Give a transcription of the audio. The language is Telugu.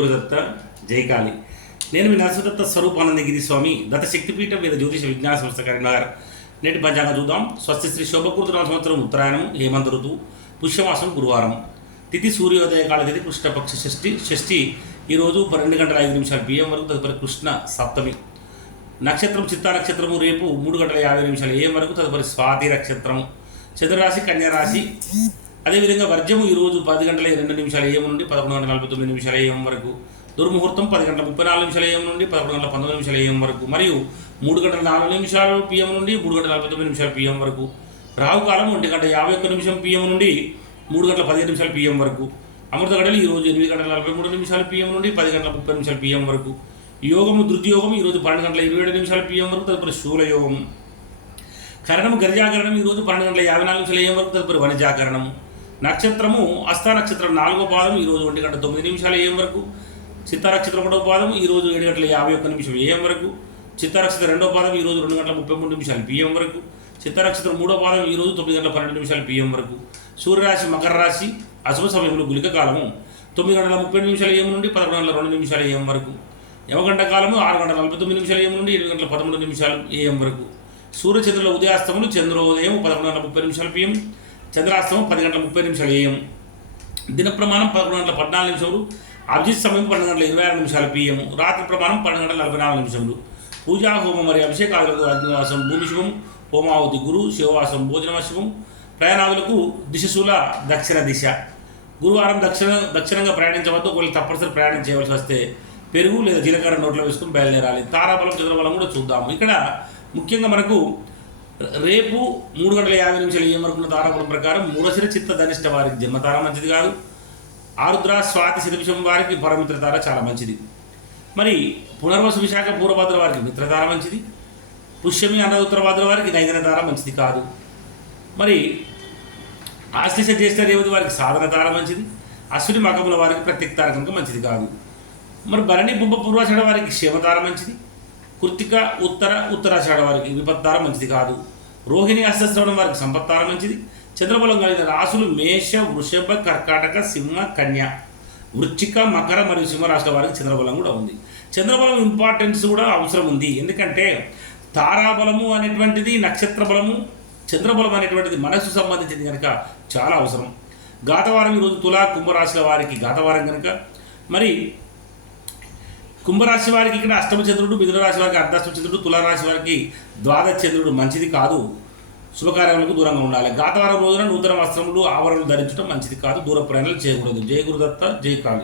గురుదత్త జయకాళి. నేను మీ నరసదత్త స్వరూపానందగిరి స్వామి. దత్త శక్తిపీఠం వేద జ్యోతిష విజ్ఞాన సంస్థ కరీంనగర్. నేటి పంచాంగం చూద్దాం. స్వస్తి శ్రీ శోభకృతుల సంవత్సరం ఉత్తరాయణం హేమంత ఋతువు పుష్యమాసం గురువారం. తిథి సూర్యోదయ కాల తిథి కృష్ణపక్ష షష్ఠి. షష్ఠి ఈరోజు పన్నెండు గంటల ఐదు నిమిషాలు బియ్యం వరకు తదుపరి కృష్ణ సప్తమి. నక్షత్రం చిత్తా నక్షత్రము రేపు మూడు గంటల యాభై నిమిషాలు ఏం వరకు తదుపరి స్వాతి నక్షత్రం చతురాశి కన్యారాశి. అదేవిధంగా వర్జము ఈరోజు పది గంటల రెండు నిమిషాల ఏం నుండి పదకొండు గంటల నలభై తొమ్మిది నిమిషాల ఏం వరకు. దుర్ముహూర్తం పది గంటల ముప్పై నాలుగు నిమిషాల ఏం నుండి పదకొండు గంటల పంతొమ్మిది నిమిషాల ఏం వరకు. మరియు మూడు గంటల నాలుగు నిమిషాలు పిఎం నుండి మూడు గంటల నలభై తొమ్మిది నిమిషాల పిఎం వరకు. రావుకాలం ఒంటి గంట యాభై ఒక్క నిమిషం పిఎం నుండి మూడు గంటల పదిహేను నిమిషాల పిఎం వరకు. అమృత గడలు ఈరోజు ఎనిమిది గంటల నలభై మూడు నిమిషాలు పిఎం నుండి పది గంటల ముప్పై నిమిషాల పిఎం వరకు. యోగము ధృతియోగం ఈరోజు పన్నెండు గంటల ఇరవై ఏడు నిమిషాల పిఎం వరకు తదుపరి శూలయోగం. కరణం గరిజాకరణం ఈరోజు పన్నెండు గంటల యాభై నాలుగు నిమిషాల ఏం వరకు తదుపరి వనజాకరణం నక్షత్రము అస్త నక్షత్రం నాలుగో పాదం ఈరోజు ఒంటి గంట తొమ్మిది నిమిషాలు ఏం వరకు. చిత్త నక్షత్రం ఒకటో పాదం ఈరోజు ఏడు గంటల యాభై ఒక్క నిమిషం ఏం వరకు. చిత్త నక్షత్రం రెండో పాదం ఈరోజు రెండు గంటల ముప్పై మూడు నిమిషాలు పిఎం వరకు. చిత్త నక్షత్రం మూడో పాదం ఈరోజు తొమ్మిది గంటల పన్నెండు నిమిషాలు పిఎం వరకు. సూర్యరాశి మకర రాశి అశుభ సమయంలో గులిక కాలము. తొమ్మిది గంటల ముప్పై నిమిషాలు ఏం నుండి పదకొండు గంటల రెండు నిమిషాల ఏం వరకు. యమగంట కాలము ఆరు గంటల నలభై తొమ్మిది నిమిషాలు ఏం నుండి ఏడు గంటల పదమూడు నిమిషాలు ఏఎం వరకు. సూర్యచంద్రుల ఉదయాస్తములు చంద్రోదయం పదకొండు గంటల ముప్పై నిమిషాలు పిఎం. చంద్రాస్తమం పది గంటల ముప్పై నిమిషాలు ఏఎం దిన ప్రమాణం పదకొండు గంటల పద్నాలుగు నిమిషములు. అభిజిత్ సమయం పన్నెండు గంటల ఇరవై ఆరు నిమిషాలు పిఎం రాత్రి ప్రమాణం పన్నెండు గంటల నలభై నాలుగు నిమిషములు. పూజా హోమం మరియు అభిషేకాదులకు అగ్నివాసం భూమి శుభం హోమావతి గురు శివవాసం భోజన శుభం. ప్రయాణాదులకు దిశశూల దక్షిణ దిశ. గురువారం దక్షిణ దక్షిణంగా ప్రయాణించవద్దు ఒకవేళ తప్పనిసరి ప్రయాణం చేయవలసి వస్తే పెరుగు లేదా జీలకర్ర నోట్లో వేసుకుని బయలుదేరాలి. తారాబలం చంద్రబలం కూడా చూద్దాము. ఇక్కడ ముఖ్యంగా మనకు రేపు మూడు గంటల యాభై నిమిషాలు ఏ వరకు ఉన్న ప్రకారం మూడసిర చిత్త ధనిష్ట వారికి జన్మతార మంచిది కాదు. ఆరుద్ర స్వాతి శతభిషం వారికి పరమిత్ర తార చాలా మంచిది. మరి పునర్వసు విశాఖ పూర్వభద్ర వారికి మిత్రతార మంచిది. పుష్యమి అన్న ఉత్తరభద్ర వారికి నైదన తార మంచిది కాదు. మరి ఆశ్లేష జ్యేష్ఠ రేవతి వారికి సాధన తార మంచిది. అశ్విని మకముల వారికి ప్రత్యేక తార కనుక మంచిది కాదు. మరి భరణి బుంబ పూర్వాషాఢ వారికి క్షేమతార మంచిది. కృత్తిక ఉత్తర ఉత్తరాషాఢ వారికి విపత్తార మంచిది కాదు. రోహిణి అష్టశ్రవణం వారికి సంపత్తార మంచిది చంద్రబలం కలిగిన రాసులు మేష వృషభ కర్కాటక సింహ కన్య. వృచ్చిక మకర మరియు సింహరాశుల వారికి చంద్రబలం కూడా ఉంది. చంద్రబలం ఇంపార్టెన్స్ కూడా అవసరం ఉంది. ఎందుకంటే తారాబలము అనేటువంటిది నక్షత్ర బలము చంద్రబలం అనేటువంటిది మనస్సు సంబంధించింది కనుక చాలా అవసరం. గాతవారం ఈరోజు తులా కుంభరాశుల వారికి గాతవారం కనుక. మరి కుంభరాశి వారికి ఇక్కడ అష్టమ చంద్రుడు మిథున రాశి వారికి అర్ధాష్టమ చంద్రుడు తులారాశి వారికి ద్వాదశ చంద్రుడు మంచిది కాదు. శుభకార్యములకు దూరంగా ఉండాలి. గాతవారం రోజున నూతన వస్త్రములు ఆవరణలు ధరించడం మంచిది కాదు. దూర ప్రయాణాలు చేయకూడదు. జయ గురుదత్త జయ కాళీ.